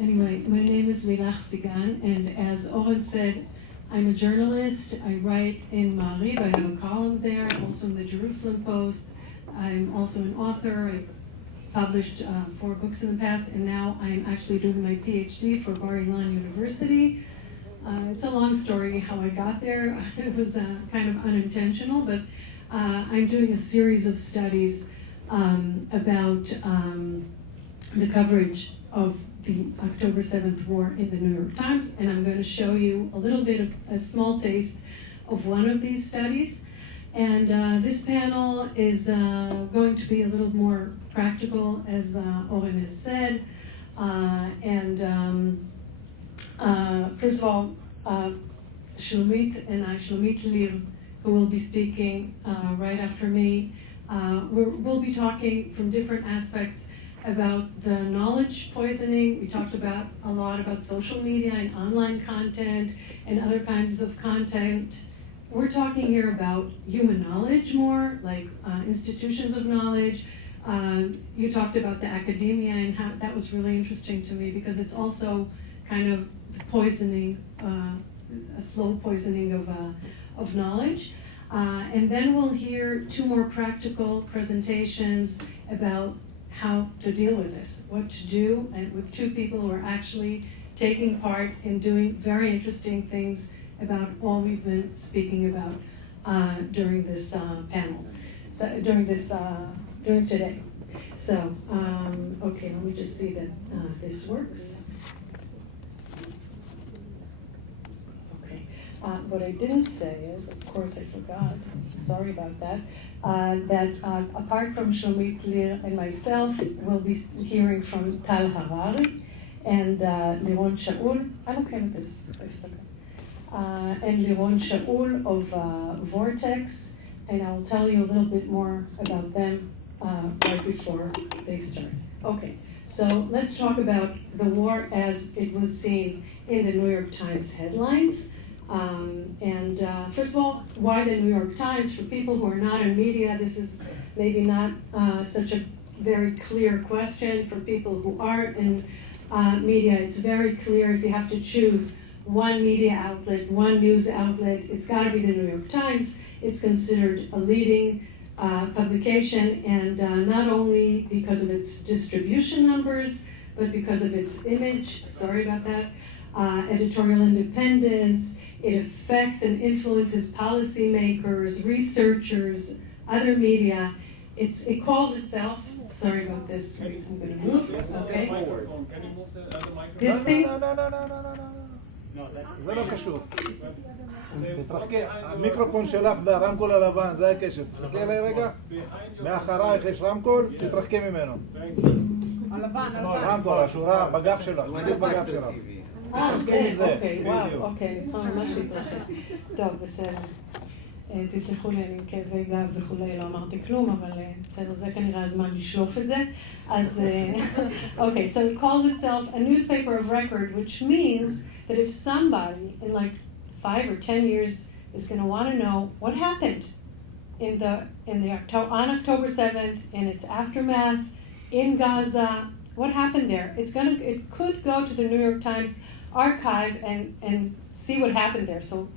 Anyway, my name is Lilach Sigan, and as Oren said, I'm a journalist. I write in Maariv. I have a column there, also in the Jerusalem Post. I'm also an author. I've published 4 books in the past, and now I'm actually doing my PhD for Bar-Ilan University. It's a long story how I got there. It was kind of unintentional, but I'm doing a series of studies about the coverage of the October 7th war in the New York Times, and I'm going to show you a little bit of a small taste of one of these studies. And this panel is going to be a little more practical, as Oren has said. First of all, Shlomit and Shlomit Lir, who will be speaking right after me, we'll be talking from different aspects about the knowledge poisoning. We talked about a lot about social media and online content and other kinds of content. We're talking here about human knowledge more, like institutions of knowledge. You talked about the academia, and how that was really interesting to me because it's also kind of the poisoning, a slow poisoning of knowledge. And then we'll hear 2 more practical presentations about how to deal with this, what to do, and with 2 people who are actually taking part in doing very interesting things about all we've been speaking about during this panel, so during today. So, okay, let me just see that this works. Okay, what I didn't say is, of course I forgot, sorry about that, that apart from Shlomit Lir and myself, we'll be hearing from Tal Harari and Liron Shaul. I'm okay with this, if it's okay. And Liron Shaul of Vortex, and I will tell you a little bit more about them right before they start. Okay, so let's talk about the war as it was seen in the New York Times headlines. First of all, why the New York Times? For people who are not in media, this is maybe not such a very clear question. For people who are in media, it's very clear. If you have to choose one media outlet, one news outlet, it's got to be the New York Times. It's considered a leading publication, and not only because of its distribution numbers, but because of its image. Sorry about that. Editorial independence. It affects and influences policymakers, researchers, other media. It calls itself, sorry about this, wait, I'm going to move, okay? Can you move the other microphone? This thing? זה לא קשור. תתרחקי, המיקרופון שלך והרמקול הלבן, זה הקשר. תסתכלי עליי רגע, מאחרייך יש רמקול, תתרחקי ממנו. רמקול, השורה בגב שלך, בדיוק בגב שלך. אוקיי, וואו, אוקיי, אני צריכה ממש להתרחק. טוב, בסדר. תסלחו לי, אני עם כאבי גב וכולי, לא אמרתי כלום, אבל בסדר, זה כנראה הזמן לשלוף את זה. אז, okay, so it calls itself a newspaper of record, which means that if somebody in like 5 or 10 years is going to want to know what happened on October 7th, in its aftermath, in Gaza, what happened there? It could go to the New York Times archive and see what happened there. So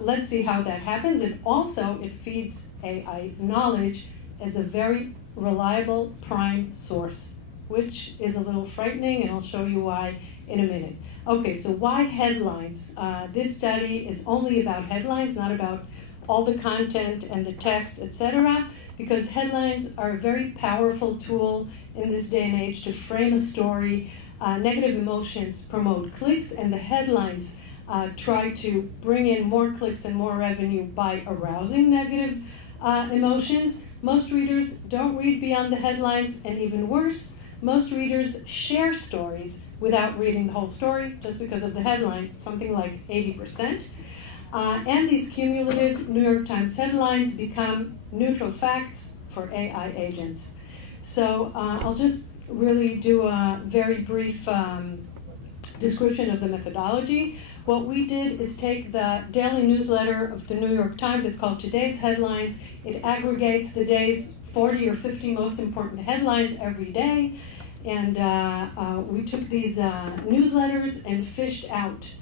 let's see how that happens. And also, it feeds AI knowledge as a very reliable prime source, which is a little frightening, and I'll show you why in a minute. Okay, so why headlines? This study is only about headlines, not about all the content and the text, etc., because headlines are a very powerful tool in this day and age to frame a story. Negative emotions promote clicks, and the headlines try to bring in more clicks and more revenue by arousing negative emotions. Most readers don't read beyond the headlines, and even worse, most readers share stories without reading the whole story just because of the headline, something like 80%. And these cumulative New York Times headlines become neutral facts for AI agents. So I'll just really do a very brief description of the methodology. What we did is take the daily newsletter of the New York Times. It's called Today's Headlines. It aggregates the day's 40 or 50 most important headlines every day. And we took these newsletters and fished out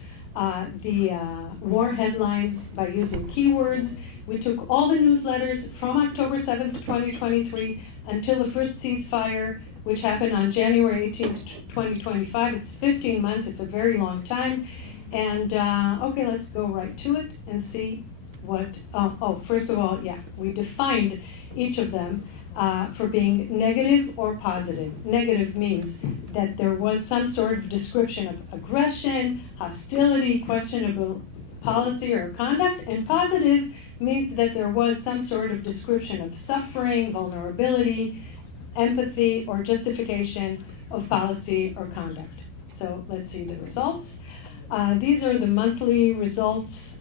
the war headlines by using keywords. We took all the newsletters from October 7th, 2023 until the first ceasefire, which happened on January 18th, 2025. It's 15 months, it's a very long time. And okay, let's go right to it and see what, first of all, we defined each of them for being negative or positive. Negative means that there was some sort of description of aggression, hostility, questionable policy or conduct, and positive means that there was some sort of description of suffering, vulnerability, empathy, or justification of policy or conduct. So let's see the results. These are the monthly results,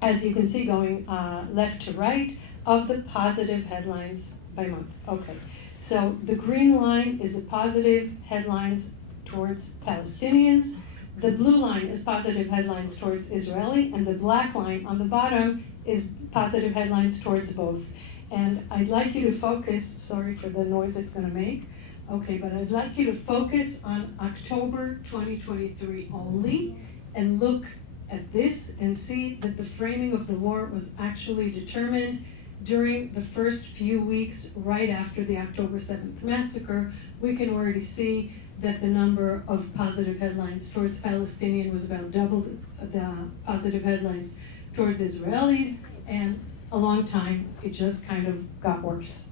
as you can see, going left to right, of the positive headlines by month. Okay, so the green line is the positive headlines towards Palestinians. The blue line is positive headlines towards Israeli, and the black line on the bottom is positive headlines towards both. And I'd like you to focus, sorry for the noise it's going to make, okay, but I'd like you to focus on October 2023 only and look at this and see that the framing of the war was actually determined during the first few weeks right after the October 7th massacre. We can already see that the number of positive headlines towards Palestinians was about double the positive headlines towards Israelis, and a long time it just kind of got worse.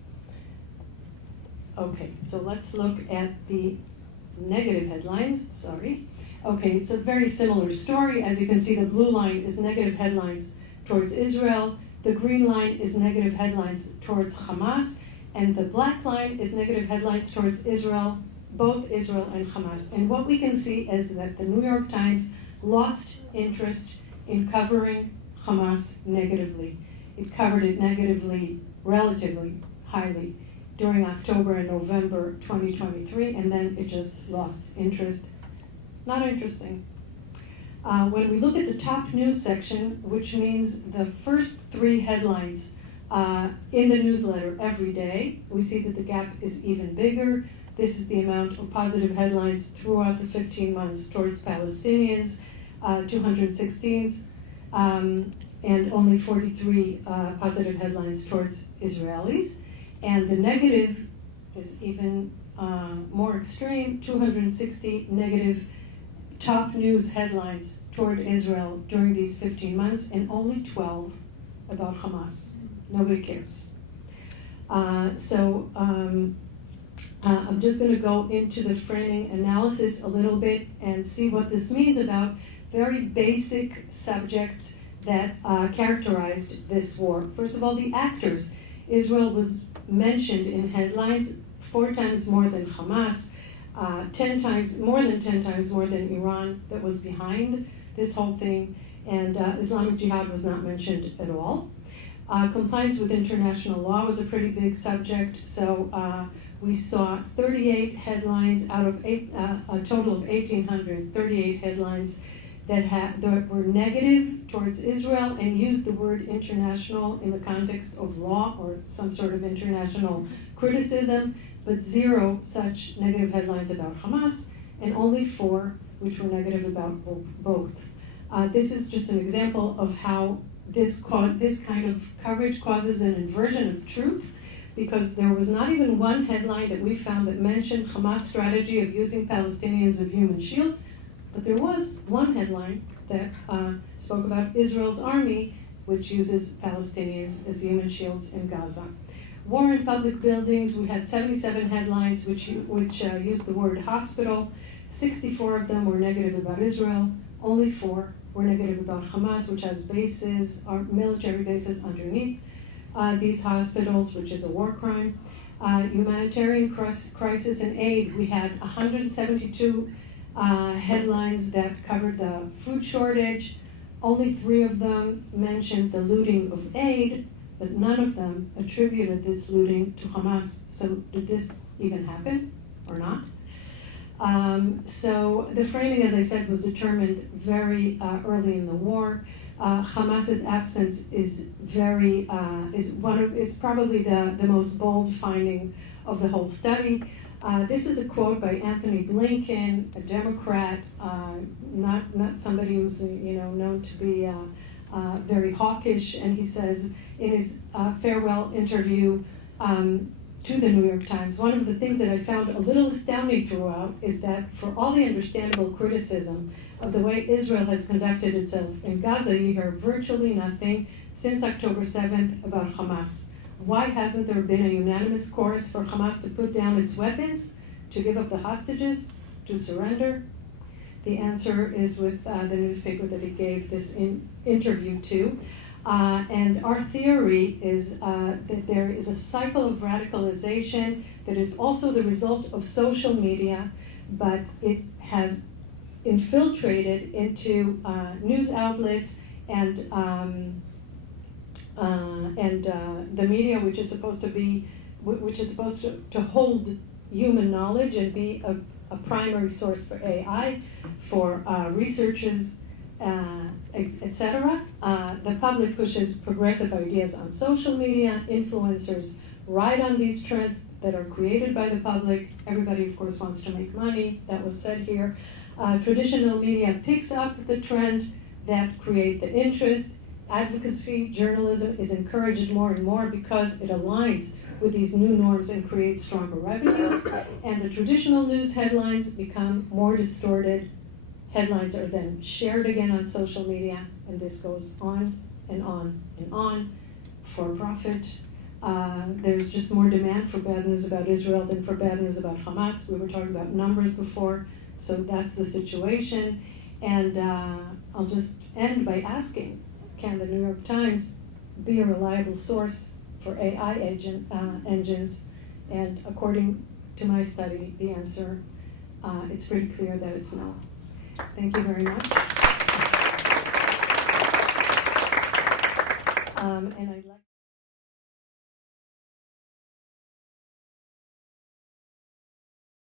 Okay, so let's look at the negative headlines, sorry. Okay, it's a very similar story. As you can see, the blue line is negative headlines towards Israel, the green line is negative headlines towards Hamas, and the black line is negative headlines towards Israel, both Israel and Hamas. And what we can see is that the New York Times lost interest in covering Hamas negatively. It covered it negatively, relatively highly, during October and November 2023, and then it just lost interest. Not interesting. When we look at the top news section, which means the first three headlines in the newsletter every day, we see that the gap is even bigger. This is the amount of positive headlines throughout the 15 months towards Palestinians, 216, and only 43 positive headlines towards Israelis. And the negative is even more extreme, 260 negative top news headlines toward Israel during these 15 months, and only 12 about Hamas. Nobody cares. I'm just going to go into the framing analysis a little bit and see what this means about very basic subjects that characterized this war. First of all, the actors. Israel was mentioned in headlines 4 times more than Hamas, 10 times, more than 10 times more than Iran that was behind this whole thing, and Islamic Jihad was not mentioned at all. Compliance with international law was a pretty big subject, so we saw 38 headlines out of a total of 1,838 headlines that were negative towards Israel and used the word international in the context of law or some sort of international criticism, but 0 such negative headlines about Hamas, and only 4 which were negative about both. This is just an example of how this kind of coverage causes an inversion of truth, because there was not even one headline that we found that mentioned Hamas' strategy of using Palestinians as human shields, but there was one headline that spoke about Israel's army, which uses Palestinians as human shields in Gaza. War in public buildings, we had 77 headlines which used the word hospital. 64 of them were negative about Israel. Only 4 were negative about Hamas, which has bases, or military bases underneath these hospitals, which is a war crime. Humanitarian crisis and aid, we had 172 headlines that covered the food shortage. Only 3 of them mentioned the looting of aid, but none of them attributed this looting to Hamas. So did this even happen or not? So the framing, as I said, was determined very early in the war. Hamas's absence is probably the most bold finding of the whole study. This is a quote by Anthony Blinken, a Democrat, not somebody who's known to be very hawkish, and he says in his farewell interview to the New York Times, one of the things that I found a little astounding throughout is that for all the understandable criticism of the way Israel has conducted itself in Gaza, you hear virtually nothing since October 7th about Hamas. Why hasn't there been a unanimous chorus for Hamas to put down its weapons, to give up the hostages, to surrender? The answer is with the newspaper that he gave this interview to. And our theory is that there is a cycle of radicalization that is also the result of social media, but it has infiltrated into news outlets and the media, which is supposed to hold human knowledge and be a primary source for AI, for researchers, etc. The public pushes progressive ideas on social media. Influencers ride on these trends that are created by the public. Everybody, of course, wants to make money. That was said here. Traditional media picks up the trend that create the interest. Advocacy journalism is encouraged more and more because it aligns with these new norms and creates stronger revenues. And the traditional news headlines become more distorted. Headlines are then shared again on social media, and this goes on and on and on for profit. There's just more demand for bad news about Israel than for bad news about Hamas. We were talking about numbers before, so that's the situation. And I'll just end by asking, can the New York Times be a reliable source for AI engines? And according to my study, the answer, it's pretty clear that it's no. Thank you very much. And I'd like